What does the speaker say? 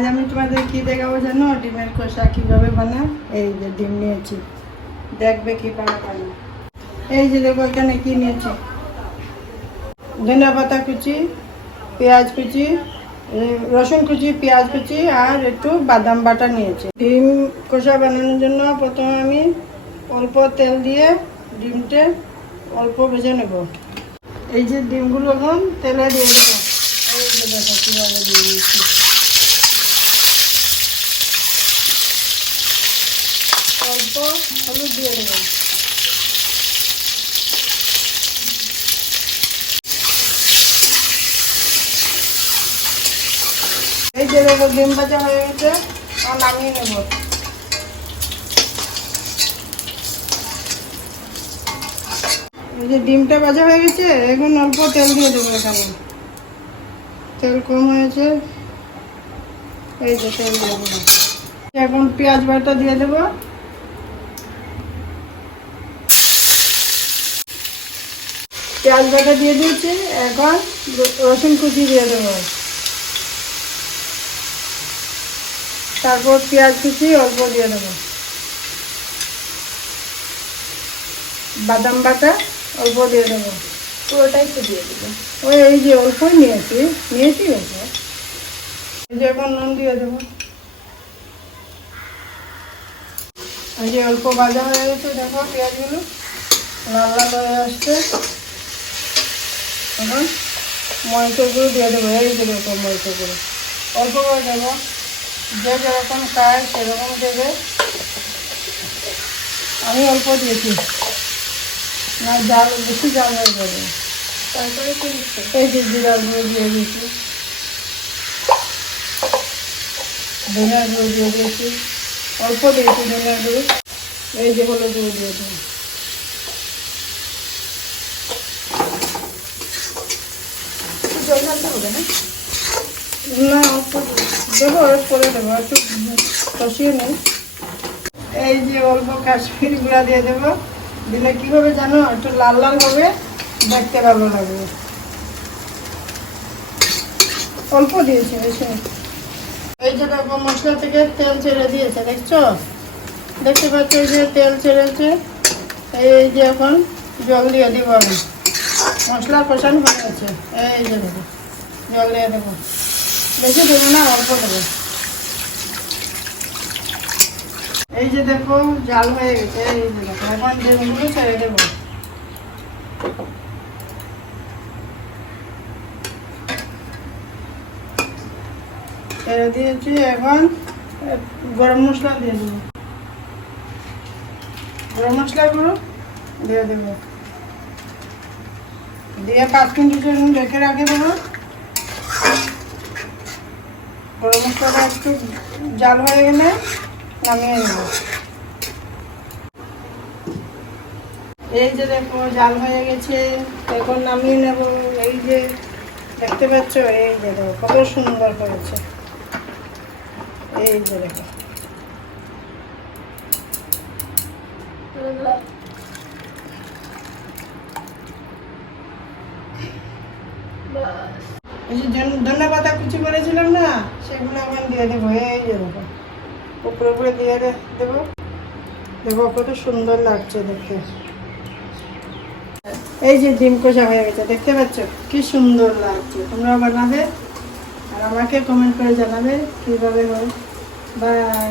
আজ আমি তোমাদের কি দেখাবো জানো? ডিমের কষা কিভাবে বানায়। এই যে ডিম নিয়েছি, দেখবে কি পারা পারে। এই যে দেখো এখানে কি নিয়েছি, ধনিয়া পাতা কুচি, পেঁয়াজ কুচি, রসুন কুচি, পেঁয়াজ কুচি আর একটু বাদাম বাটা নিয়েছি। ডিম কষা বানানোর জন্য প্রথমে আমি অল্প তেল দিয়ে ডিমটা অল্প ভেজে নেব। এই যে ডিমগুলো এখন তেলে দিয়ে দেবো। এই যে দেখো কীভাবে দিয়ে দিয়েছি। অল্প হলুদ দিয়ে দেবো। এই যে দেখো ডিম ভাজা হয়ে গেছে, নামিয়ে নেব। এই যে ডিমটা ভাজা হয়ে গেছে, এখন অল্প তেল দিয়ে দেবো। এখানে তেল কম হয়েছে, এই যে তেল দিয়ে দেবো। এখন পেঁয়াজ বাটা দিয়ে দেবো। পেঁয়াজ বাটা দিয়ে দিয়েছি, এখন রসুন কুচি দিয়ে দেবো। তারপর পেঁয়াজ কুচি অল্প দিয়ে দেবো। বাদাম বাটা অল্প দিয়ে দেবো। পুরোটাই তো দিয়ে দেবো। ওই এই যে অল্পই নিয়েছি অল্প। এই যে এখন নুন দিয়ে দেবো। এই যে অল্প ভাজা হয়ে গেছে, দেখো পেঁয়াজগুলো লাল লাল হয়ে আসছে। এখন মরিচগুলো দিয়ে দেবো। এই যে দেখো মরিচগুলো অল্প করে দেবো, যে যেরকম খায় সেরকম দেবে। আমি অল্প দিয়েছি, না জাল বেশি জাল হয়ে যাবে। তারপরে কি দিচ্ছে? এই যে জিরা গুঁড়ো দিয়ে দিয়েছি, ধনিয়া গুঁড়ো দিয়ে দিয়েছি, অল্প দিয়েছি ধনিয়া গুঁড়ো। এই যে হলুদ গুঁড়ো দিয়ে দিই। জল ঢালতে হবে না? না অল্প দেবো, করে দেবো, একটু কষিয়ে নিই। এই যে অল্প কাশ্মীরি গুঁড়া দিয়ে দেবো। দিলে কী হবে জানো, একটু লাল লাল হবে, দেখতে ভালো লাগবে। অল্প দিয়েছি, বেশি। এই যে দেখো মশলা থেকে তেল ছেড়ে দিয়েছে, দেখছো? দেখতে পাচ্ছ এই যে তেল ছেড়েছে। এই যে এখন জল দিয়ে দিব আমি। মশলা কষানো হয়ে গেছে। এই যে দেবো, জল দিয়ে দেবো। বেশি দেবো না, অল্প দেবো। এই যে দেখো জাল হয়ে গেছে। এই যে দেখো এখন ডিমগুলো ছেড়ে দেবো। ছেড়ে দিয়েছি, এখন গরম মশলা দিয়ে দেবো। গরম মশলাগুলো দিয়ে দেবো, দিয়ে 5 মিনিটের জন্য রেখে দেবো। গরম মশলাটা একটু জাল হয়ে গেলে নামিয়ে নেব। এই যে দেখো জাল হয়ে গেছে, এখন নামিয়ে নেব। এই যে দেখতে পাচ্ছ, এই যে দেখো কত সুন্দর করেছে। এই যে দেখো এই যে ধনিয়া পাতা কুচি করেছিলাম না, সেগুলো এখন দিয়ে দেবো। এই যে দেখো উপরে উপরে দিয়ে দেবো। দেখো কত সুন্দর লাগছে দেখতে। এই যে ডিম কষা হয়ে গেছে, দেখতে পাচ্ছ কি সুন্দর লাগছে। তোমরা বানাবে আর আমাকে কমেন্ট করে জানাবে কীভাবে হয়। বাই।